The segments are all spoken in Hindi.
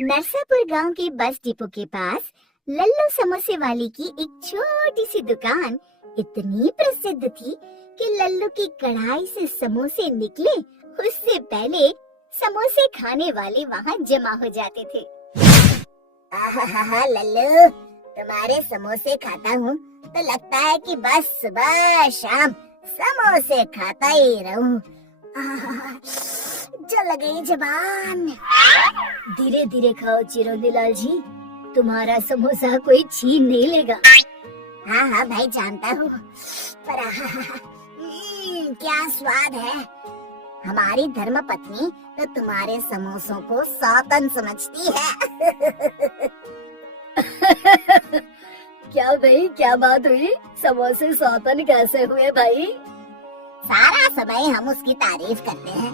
नरसापुर गांव के बस डिपो के पास लल्लू समोसे वाली की एक छोटी सी दुकान इतनी प्रसिद्ध थी कि लल्लू की कढ़ाई से समोसे निकले उससे पहले समोसे खाने वाले वहां जमा हो जाते थे। आहा लल्लू, तुम्हारे समोसे खाता हूँ तो लगता है कि बस सुबह शाम समोसे खाता ही रहूं। जल गई जबान। धीरे धीरे खाओ चिरौंदी लाल जी, तुम्हारा समोसा कोई छीन नहीं लेगा। हाँ हाँ भाई जानता हूँ, पर क्या स्वाद है। हमारी धर्म पत्नी तो तुम्हारे समोसों को सौतन समझती है। क्या भाई, क्या बात हुई? समोसे सौतन कैसे हुए भाई? सारा समय हम उसकी तारीफ करते हैं,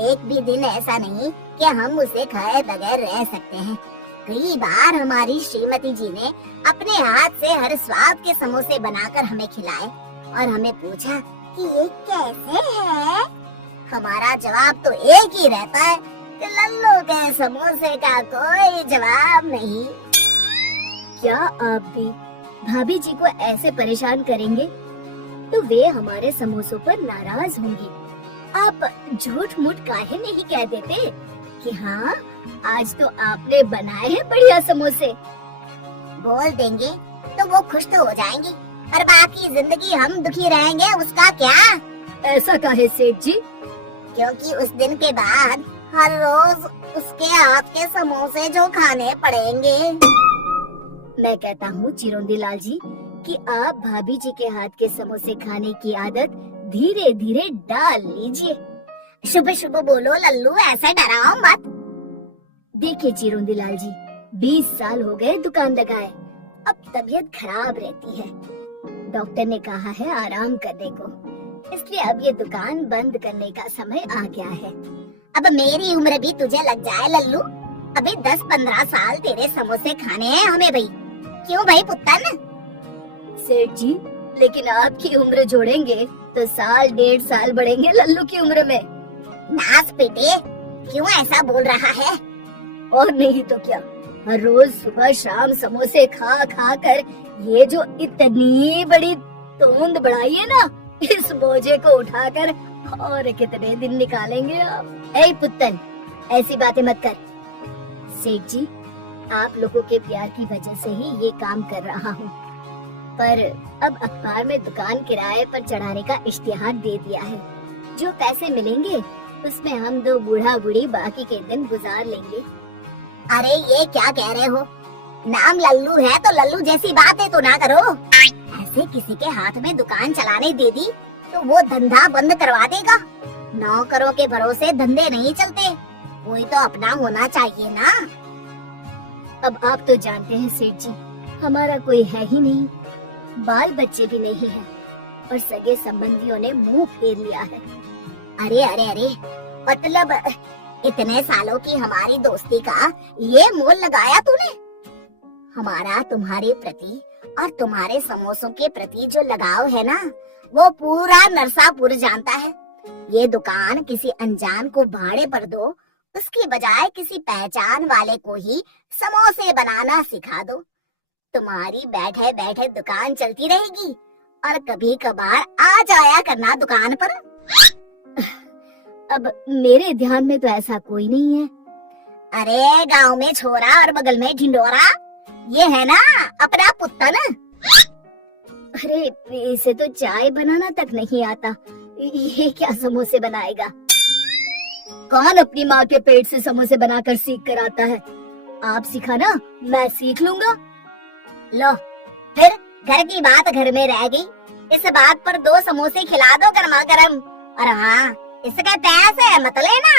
एक भी दिन ऐसा नहीं कि हम उसे खाए बगैर रह सकते हैं। कई बार हमारी श्रीमती जी ने अपने हाथ से हर स्वाद के समोसे बनाकर हमें खिलाए और हमें पूछा कि ये कैसे है। हमारा जवाब तो एक ही रहता है कि लल्लू के समोसे का कोई जवाब नहीं। क्या आप भी भाभी जी को ऐसे परेशान करेंगे तो वे हमारे समोसों पर नाराज होंगी। आप झूठ मूठ काहे नहीं कह देते कि हाँ आज तो आपने बनाए हैं बढ़िया समोसे। बोल देंगे तो वो खुश तो हो जाएंगी, पर बाकी जिंदगी हम दुखी रहेंगे उसका क्या? ऐसा काहे सेठ जी? क्योंकि उस दिन के बाद हर रोज उसके हाथ के समोसे जो खाने पड़ेंगे। मैं कहता हूँ चिरौंदी लाल जी कि आप भाभी जी के हाथ के समोसे खाने की आदत धीरे धीरे डाल लीजिए। शुभ शुभ बोलो लल्लू, ऐसे डराओ मत। देखिए चिरौंदी लाल जी, 20 साल हो गए दुकान लगाए, अब तबीयत खराब रहती है। डॉक्टर ने कहा है आराम करने को, इसलिए अब ये दुकान बंद करने का समय आ गया है। अब मेरी उम्र भी तुझे लग जाए लल्लू, अभी 10-15 साल तेरे समोसे खाने हैं हमें भाई। क्यों भाई पुत्तन? सेठ जी, लेकिन आपकी उम्र जोड़ेंगे तो साल 1.5 साल बढ़ेंगे लल्लू की उम्र में। नास बेटे, क्यों ऐसा बोल रहा है? और नहीं तो क्या, हर रोज सुबह शाम समोसे खा खा कर ये जो इतनी बड़ी तोंद बढ़ाई है ना, इस बोझे को उठाकर और कितने दिन निकालेंगे आप? ऐ पुत्तन, ऐसी बातें मत कर। सेठ जी, आप लोगों के प्यार की वजह से ही ये काम कर रहा हूँ, पर अब अखबार में दुकान किराए पर चढ़ाने का इश्तिहार दे दिया है। जो पैसे मिलेंगे उसमें हम दो बूढ़ा बूढ़ी बाकी के दिन गुजार लेंगे। अरे ये क्या कह रहे हो? नाम लल्लू है तो लल्लू जैसी बातें तो ना करो। ऐसे किसी के हाथ में दुकान चलाने दे दी तो वो धंधा बंद करवा देगा। नौकरों के भरोसे धंधे नहीं चलते, कोई तो अपना होना चाहिए ना। अब आप तो जानते हैं सेठ जी, हमारा कोई है ही नहीं, बाल बच्चे भी नहीं है और सगे संबंधियों ने मुंह फेर लिया है। अरे अरे अरे, मतलब इतने सालों की हमारी दोस्ती का ये मोल लगाया तूने? हमारा तुम्हारे प्रति और तुम्हारे समोसों के प्रति जो लगाव है ना, वो पूरा नरसापुर जानता है। ये दुकान किसी अनजान को भाड़े पर दो, उसकी बजाय किसी पहचान वाले को ही समोसे बनाना सिखा दो। तुम्हारी बैठे बैठे दुकान चलती रहेगी और कभी कभार आ जाया करना दुकान पर। अब मेरे ध्यान में तो ऐसा कोई नहीं है। अरे गांव में छोरा और बगल में ढिंडोरा, ये है ना अपना पुत्तन। अरे इसे तो चाय बनाना तक नहीं आता, ये क्या समोसे बनाएगा? कौन अपनी माँ के पेट से समोसे बनाकर सीख कर आता है? आप सिखाना, मैं सीख लूंगा। लो, फिर घर की बात घर में रह गई। इस बात पर 2 समोसे खिला दो गर्मा गर्म। और हाँ, इसके पैसे मत लेना।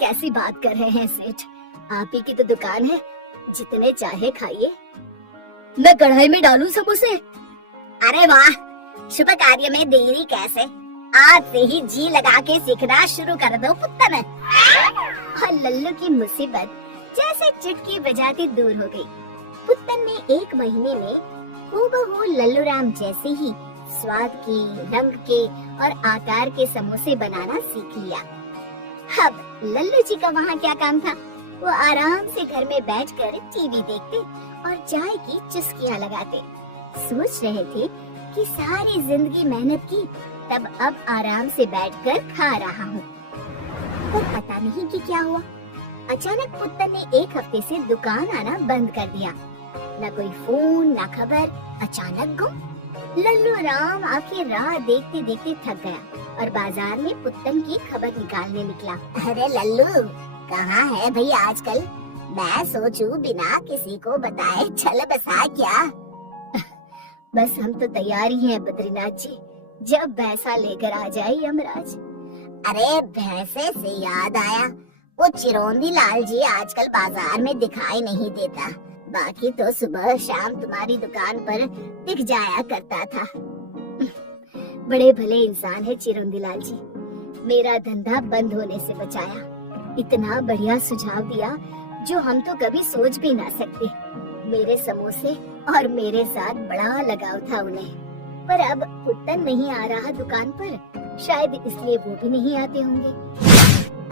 कैसी बात कर रहे हैं सेठ, आप ही की तो दुकान है, जितने चाहे खाइए। मैं कढ़ाई में डालूं समोसे? अरे वाह, शुभ कार्य में देरी कैसे, आज से ही जी लगा के सीखना शुरू कर दो पुत्तन। और लल्लू की मुसीबत जैसे चुटकी बजाते दूर हो गई। पुत्तन ने 1 महीने में हूबहू लल्लू राम जैसे ही स्वाद के, रंग के और आकार के समोसे बनाना सीख लिया। अब लल्लू जी का वहाँ क्या काम था, वो आराम से घर में बैठकर टीवी देखते और चाय की चुस्कियां लगाते। सोच रहे थे कि सारी जिंदगी मेहनत की, तब अब आराम से बैठकर खा रहा हूँ। पर पता नहीं कि क्या हुआ, अचानक पुत्तन ने एक हफ्ते से दुकान आना बंद कर दिया। न कोई फोन न खबर, अचानक गुम। लल्लू राम आखिर राह देखते देखते थक गया और बाजार में पुत्तन की खबर निकालने निकला। अरे लल्लू, कहाँ है भैया आजकल? मैं सोचूं बिना किसी को बताए चल बसा क्या? बस हम तो तैयार ही हैं बद्रीनाथ जी, जब भैंसा लेकर आ जाए यमराज। अरे भैंसे से याद आया, वो चिरौंदी लाल जी आजकल बाजार में दिखाई नहीं देता। बाकी तो सुबह शाम तुम्हारी दुकान पर दिख जाया करता था। बड़े भले इंसान है चिरौंदी लाल जी, मेरा धंधा बंद होने से बचाया। इतना बढ़िया सुझाव दिया जो हम तो कभी सोच भी ना सकते। मेरे समोसे और मेरे साथ बड़ा लगाव था उन्हें। पर अब पुत्तन नहीं आ रहा दुकान पर, शायद इसलिए वो भी नहीं आते होंगे।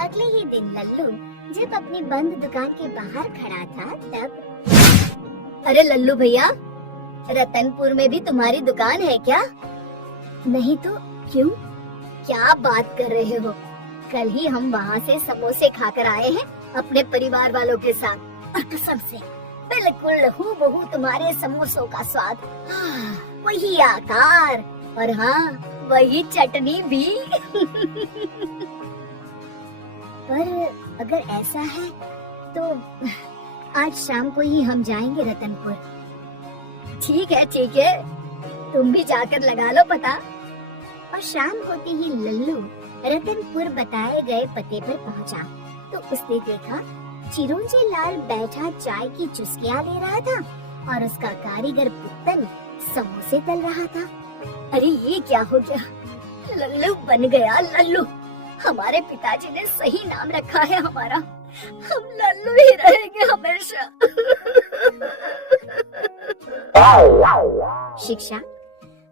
अगले ही दिन लल्लू जब अपनी बंद दुकान के बाहर खड़ा था तब, अरे लल्लू भैया, रतनपुर में भी तुम्हारी दुकान है क्या? नहीं तो क्यों? क्या बात कर रहे हो? कल ही हम वहाँ से समोसे खाकर आए हैं अपने परिवार वालों के साथ, और कसम से बिल्कुल हूबहू तुम्हारे समोसों का स्वाद, वही आकार और हाँ वही चटनी भी। पर अगर ऐसा है तो आज शाम को ही हम जाएंगे रतनपुर। ठीक है, तुम भी जाकर लगा लो पता। और शाम होते ही लल्लू रतनपुर बताए गए पते पर पहुंचा तो उसने देखा चिरौंजी लाल बैठा चाय की चुस्कियां ले रहा था और उसका कारीगर पुत्तन समोसे तल रहा था। अरे ये क्या हो गया? लल्लू बन गया लल्लू। हमारे पिताजी ने सही नाम रखा है हमारा, हम लल्लू ही रहेंगे हमेशा। शिक्षा,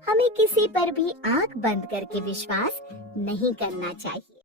हमें किसी पर भी आंख बंद करके विश्वास नहीं करना चाहिए।